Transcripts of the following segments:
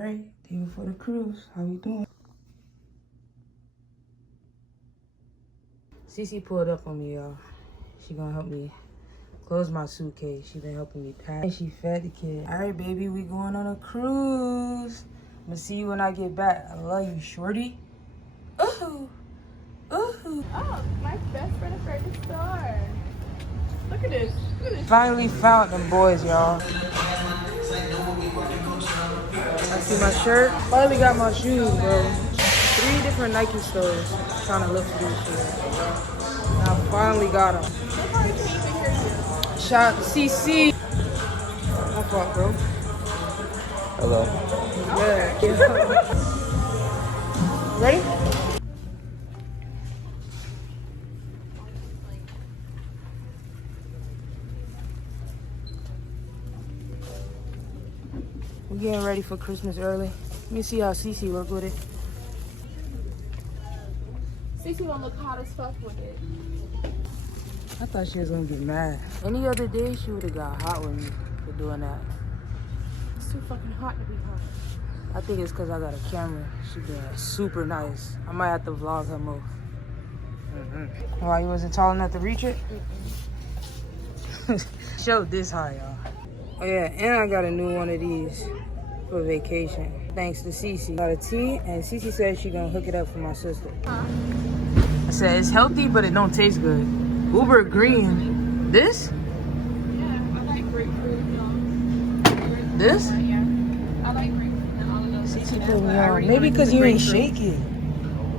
right, day before the cruise. How we doing? Cece pulled up on me, y'all. She gonna help me close my suitcase. She been helping me pack. And she fed the kid. All right, baby, we going on a cruise. I'm gonna see you when I get back. I love you, shorty. Ooh, ooh. Oh, my best friend is ready to start. Look at this. Look at this. Finally found them boys, y'all. I see my shirt. Finally got my shoes, bro. 3 different Nike stores. Trying to look for these shoes. And I finally got them. Shout out to CC. My fault, bro. Hello. Yeah. Ready? We're getting ready for Christmas early. Let me see how Cece look with it. Cece gonna look hot as fuck with it. I thought she was gonna get mad. Any other day, she would have got hot with me for doing that. It's too fucking hot to be hot. I think it's because I got a camera. She being super nice. I might have to vlog her more. Why, you wasn't tall enough to reach it? Showed this high, y'all. Oh yeah, and I got a new one of these for vacation. Thanks to Cece. Got a tea, and Cece said she gonna hook it up for my sister. I said, it's healthy, but it don't taste good. Uber green. This? Yeah, I like grapefruit. This? Yeah, I like grapefruit and all of those. Cece put me on. Maybe because you ain't shake it.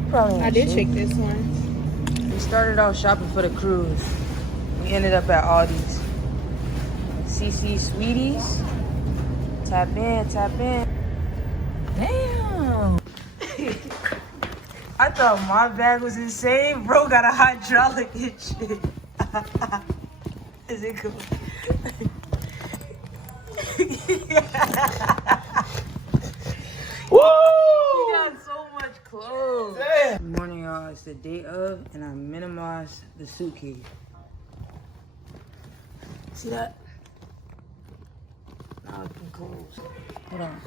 Probably I did shake this one. We started out shopping for the cruise. We ended up at Aldi's. CC Sweeties. Tap in, tap in. Damn. I thought my bag was insane. Bro got a hydraulic and shit. Is it cool? Woo! You got so much clothes. Damn. Good morning, y'all. It's the day of, and I minimized the suitcase. See that? Now I can close. Hold on.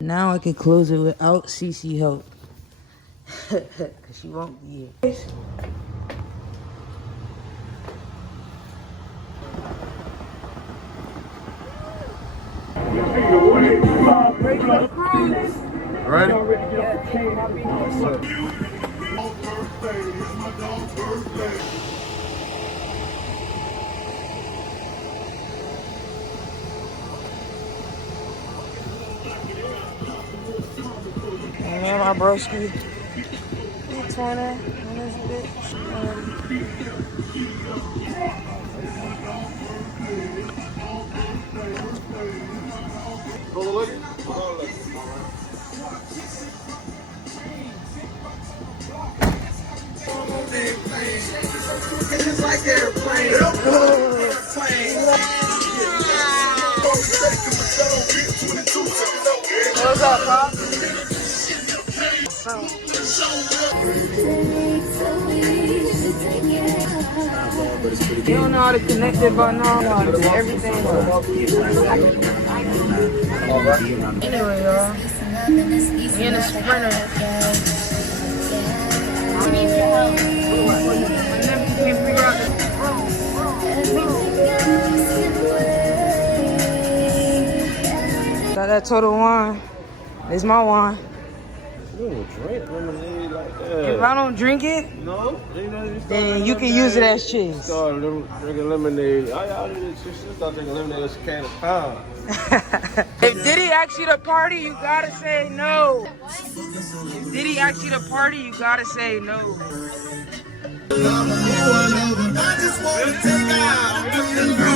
Now I can close it without CC help. Cause she won't be here. Ready? Man, my broski. 20 in this bitch. It's like airplane. What's up, Pop? You don't know how to connect it by now. You know how to do everything. Anyway, y'all. We in a Sprinter. I need your help. Got that Total Wine. It's my wine. You don't drink lemonade like that. If I don't drink it, No, then you can use it as cheese. Start drinking lemonade. Y'all start drinking lemonade as a can of pound. If Diddy asks you to party, you gotta say no. If Diddy asks you to party, you gotta say no. I just want to take out.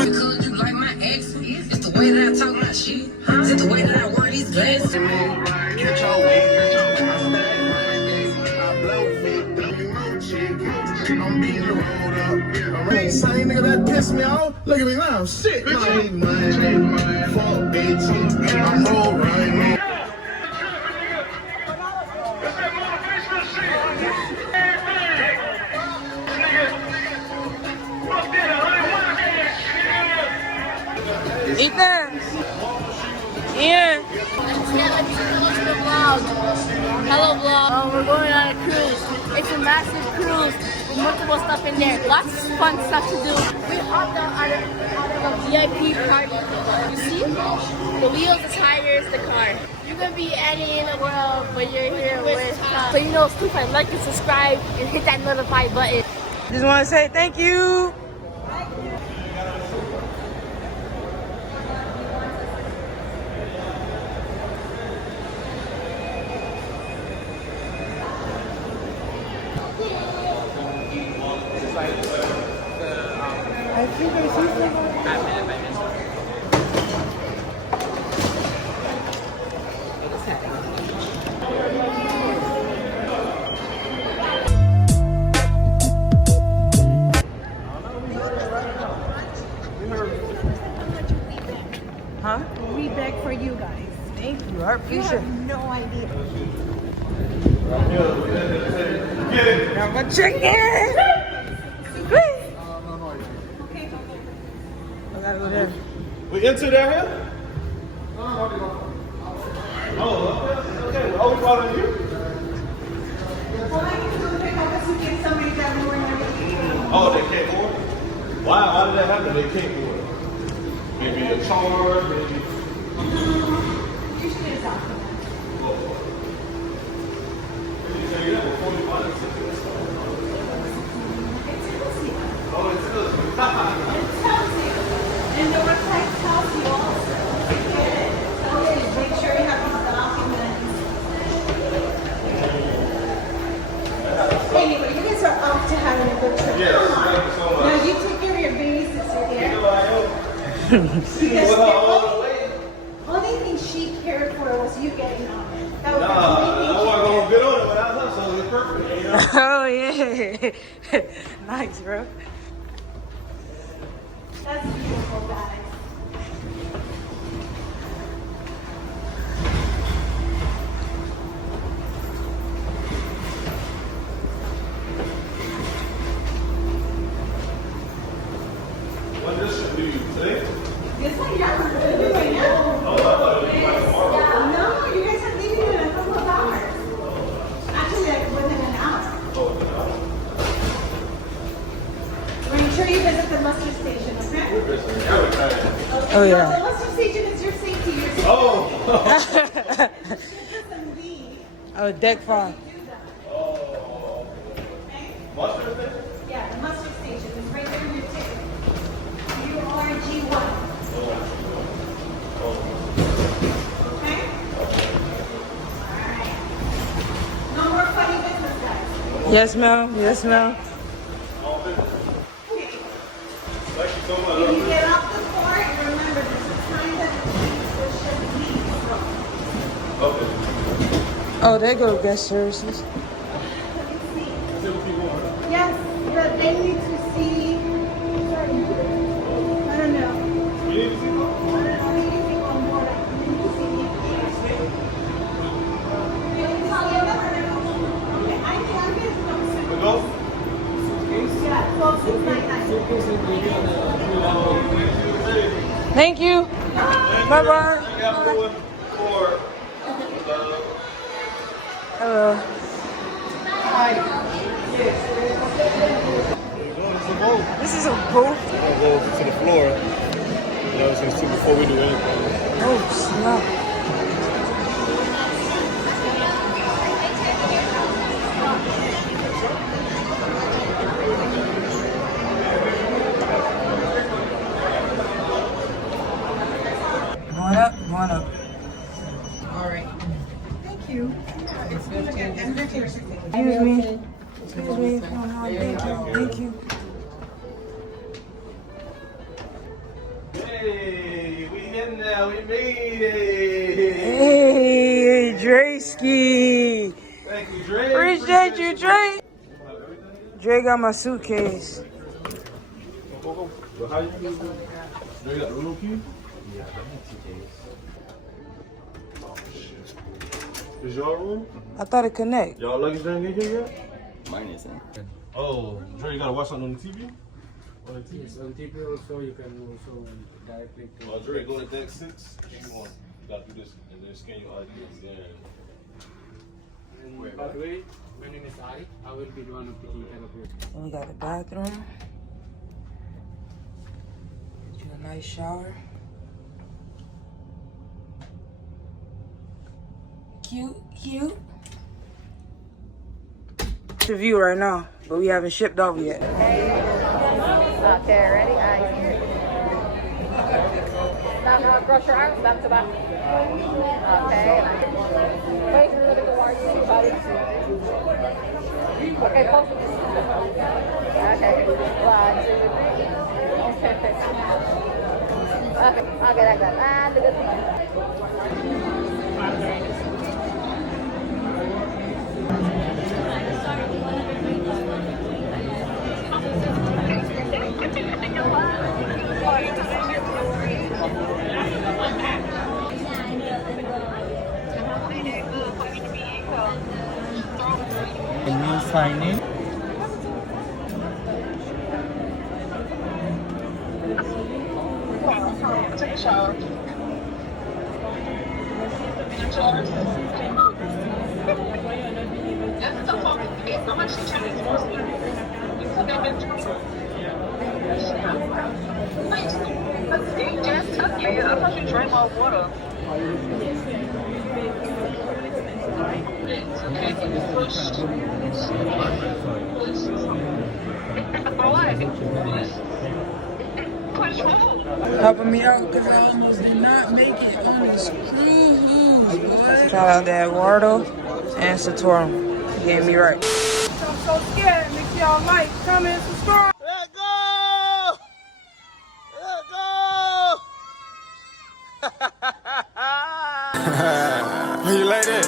Because you like my ex, it's the way that I talk my shit. It's the way that I wear these glasses. Catch your weight. I blow feet. I'm beating the road up. I'm same nigga that pissed me off. Look at me now. Shit. Fuck bitch. I'm all right. Ethan! here. Hello vlog. We're going on a cruise. It's a massive cruise with multiple stuff in there. Lots of fun stuff to do. We hopped out of a VIP party. You see? The wheels, the tires, the car. You could be any in the world, but you're here with us. So you know, stupid, like and subscribe and hit that notify button. Just want to say thank you. Huh? We beg for you guys. Thank you. I You appreciate have it. no idea. Now my chicken. I gotta go there. We into that here? Oh, okay. Well, we following you? All I need to do is pick up a suitcase, somebody got more and everything. Oh, they can't board? Why did that happen? They can't board. Maybe a charge, maybe. You should get a document. Oh, it tells you. It tells you. And the website tells you also. Okay, make sure you have these documents. Anyway, you guys are off to having a good trip. Yes, Come on. thank you so much. Now you take care of your baby sister here. Because Well, the all the way. only thing she cared for was you getting on it. That was Nah, the I only wasn't thing gonna get on it without her, so it's perfect. You know? Oh yeah. Nice, bro. That's beautiful, guys. When this should be today? It's like y'all are leaving right now. Oh, I thought it was like tomorrow. No, you guys are leaving in a couple of hours. Actually, like within an hour. Make sure you visit the muster station, okay? Oh yeah. The muster station is your safety. Your safety. Oh! Oh, deck 5. Mustard thing? Yeah, the muster station is right there in your ticket. You are G1. Okay? Alright. No more funny business, guys. Yes, ma'am. Yes, ma'am. Thank you so much. When you get off the court, remember there's a time that the ship leaves from. Okay. Oh, there go guest services. Yes, but they need to see. I don't know. We need to see what? I don't know anything on board. I need to see. Okay, I'm good. The ghost? Yeah, 12699. Thank you. Bye bye. You have to do it for Hello. This is a boat. We'll go to the floor. You know, since before we do anything. Oh, snap. Going up, going up. All right. Thank you. Excuse me. Excuse me. Oh, thank you. Thank you. Hey, we in there. We made it. Hey, Dre-ski. Thank you, Dre. Appreciate you, Dre. Dre got my suitcase. So how you do? Dre got the room key? Yeah, I have 2 days. Oh, shit. Is your room? I thought it connect. Y'all luggage didn't get here yet? Mine isn't. Oh, Dre, you gotta watch something on the TV? On the TV? Yes, on TV also you can also directly to. Dre, go to deck 6. If you want. gotta do this and then scan your ID and then. By the way, my name is Ari. I will be the one of taking care of you. And we got the bathroom. Get you a nice shower. Cute, cute. It's a view right now, but we haven't shipped over yet. Okay, ready? Eyes here. Now, brush your arms back to back. Okay. Wait a little bit towards you, buddy. Okay, both of you. Okay. 1, 2, 3. Okay, like that. And the good thing. Can you sign in? Take a shower. How much you charge? Just took you. I thought you drank my water. Helping me out because I almost did not make it on these cruise, boy. Shout out to Eduardo and Satorum. He gave me right. I'm so scared. Make sure y'all like, comment, subscribe. Let go! Let go! How you like that?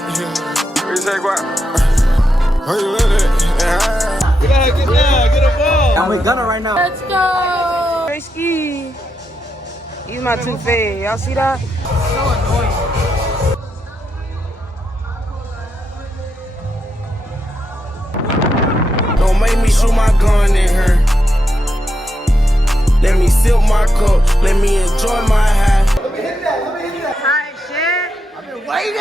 What you say, what? How you like that? Get down, get a ball. I'm with Gunner right now. Let's go! Hey, Ski. He's my two fade. Y'all see that? So annoying. Don't make me shoot my gun in her. Let me sip my cup. Let me enjoy my high. All right, shit. I've been waiting.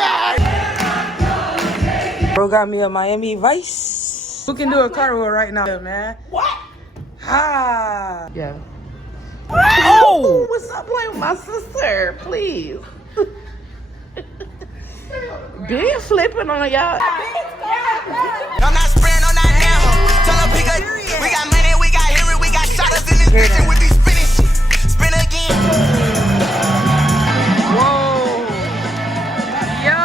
Bro got me a Miami Vice. Who can do a cartwheel right now, man? What? Ha! Yeah. Oh, what's up playing with my sister? Please. Been flipping on y'all. I'm not spraying on that now. Tell her pick up. We got money, we got Henry, we got shotters in this bitch with these spinach. Spin again. Whoa! Yo!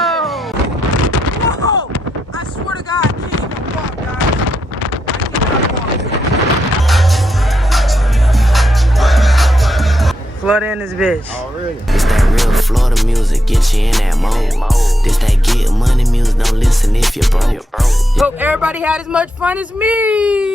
Whoa! I swear to God, I can't even walk, guys. Flood in this bitch. Oh, really? It's that real Florida music, get you in that mode. This that get money music, don't listen if you're broke. Hope everybody had as much fun as me.